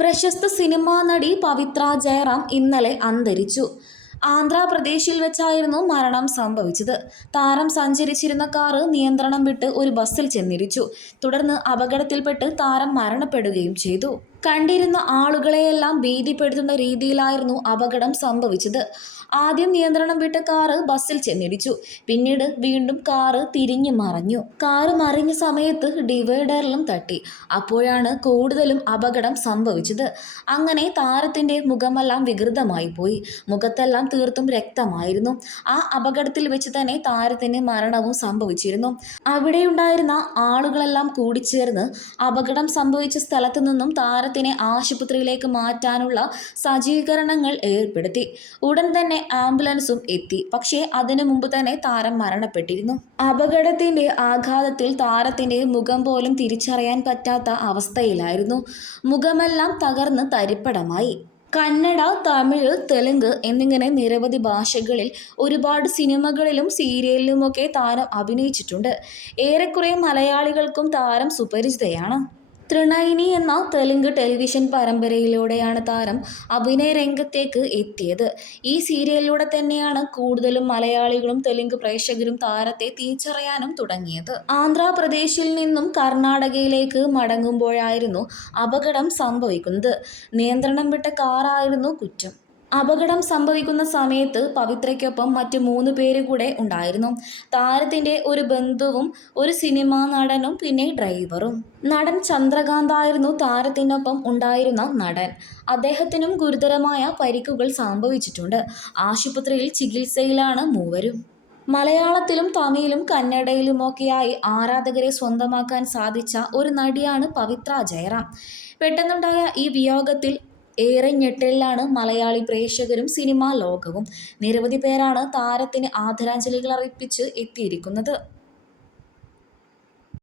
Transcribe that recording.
പ്രശസ്ത സിനിമാ നടി പവിത്ര ജയറാം ഇന്നലെ അന്തരിച്ചു. ആന്ധ്രാപ്രദേശിൽ വെച്ചായിരുന്നു മരണം സംഭവിച്ചത്. താരം സഞ്ചരിച്ചിരുന്ന കാറ് നിയന്ത്രണം വിട്ട് ഒരു ബസ്സിൽ ചെന്നിടിച്ചു. തുടർന്ന് അപകടത്തിൽപ്പെട്ട് താരം മരണപ്പെടുകയും ചെയ്തു. കണ്ടിരുന്ന ആളുകളെയെല്ലാം ഭീതിപ്പെടുത്തുന്ന രീതിയിലായിരുന്നു അപകടം സംഭവിച്ചത്. ആദ്യം നിയന്ത്രണം വിട്ട കാറ് ബസ്സിൽ ചെന്നിടിച്ചു. പിന്നീട് വീണ്ടും കാറ് തിരിഞ്ഞു മറിഞ്ഞു. കാറ് മറിഞ്ഞ സമയത്ത് ഡിവൈഡറിലും തട്ടി. അപ്പോഴാണ് കൂടുതലും അപകടം സംഭവിച്ചത്. അങ്ങനെ താരത്തിന്റെ മുഖമെല്ലാം വികൃതമായി പോയി. മുഖത്തെല്ലാം തീർത്തും രക്തമായിരുന്നു. ആ അപകടത്തിൽ വെച്ച് തന്നെ താരത്തിന് മരണവും സംഭവിച്ചിരുന്നു. അവിടെയുണ്ടായിരുന്ന ആളുകളെല്ലാം കൂടിച്ചേർന്ന് അപകടം സംഭവിച്ച സ്ഥലത്തു നിന്നും താരത്തിനെ ആശുപത്രിയിലേക്ക് മാറ്റാനുള്ള സജ്ജീകരണങ്ങൾ ഏർപ്പെടുത്തി. ഉടൻ തന്നെ ആംബുലൻസും എത്തി. പക്ഷേ അതിനു മുമ്പ് തന്നെ താരം മരണപ്പെട്ടിരുന്നു. അപകടത്തിന്റെ ആഘാതത്തിൽ താരത്തിന്റെ മുഖം പോലും തിരിച്ചറിയാൻ പറ്റാത്ത അവസ്ഥയിലായിരുന്നു. മുഖമെല്ലാം തകർന്ന് തരിപ്പടമായി. കന്നഡ, തമിഴ്, തെലുങ്ക് എന്നിങ്ങനെ നിരവധി ഭാഷകളിൽ ഒരുപാട് സിനിമകളിലും സീരിയലിലുമൊക്കെ താരം അഭിനയിച്ചിട്ടുണ്ട്. ഏറെക്കുറെ മലയാളികൾക്കും താരം സുപരിചിതയാണ്. ത്രിനയനി എന്ന തെലുങ്ക് ടെലിവിഷൻ പരമ്പരയിലൂടെയാണ് താരം അഭിനയ രംഗത്തേക്ക് എത്തിയത്. ഈ സീരിയലിലൂടെ തന്നെയാണ് കൂടുതലും മലയാളികളും തെലുങ്ക് പ്രേക്ഷകരും താരത്തെ തിരിച്ചറിയാനും തുടങ്ങിയത്. ആന്ധ്രാപ്രദേശിൽ നിന്നും കർണാടകയിലേക്ക് മടങ്ങുമ്പോഴായിരുന്നു അപകടം സംഭവിക്കുന്നത്. നിയന്ത്രണം വിട്ട കാറായിരുന്നു കുറ്റം. അപകടം സംഭവിക്കുന്ന സമയത്ത് പവിത്രയ്ക്കൊപ്പം മറ്റ് 3 പേര് കൂടെ ഉണ്ടായിരുന്നു. താരത്തിന്റെ ഒരു ബന്ധുവും ഒരു സിനിമാ നടനും പിന്നെ ഡ്രൈവറും. നടൻ ചന്ദ്രകാന്ത് ആയിരുന്നു താരത്തിനൊപ്പം ഉണ്ടായിരുന്ന നടൻ. അദ്ദേഹത്തിനും ഗുരുതരമായ പരിക്കുകൾ സംഭവിച്ചിട്ടുണ്ട്. ആശുപത്രിയിൽ ചികിത്സയിലാണ് മൂവരും. മലയാളത്തിലും തമിഴിലും കന്നഡയിലുമൊക്കെയായി ആരാധകരെ സ്വന്തമാക്കാൻ സാധിച്ച ഒരു നടിയാണ് പവിത്ര ജയറാം. പെട്ടെന്നുണ്ടായ ഈ വിയോഗത്തിൽ ഏറെ ഞെട്ടലിലാണ് മലയാളി പ്രേക്ഷകരും സിനിമാ ലോകവും. നിരവധി പേരാണ് താരത്തിന് ആദരാഞ്ജലികൾ അർപ്പിച്ച് എത്തിയിരിക്കുന്നത്.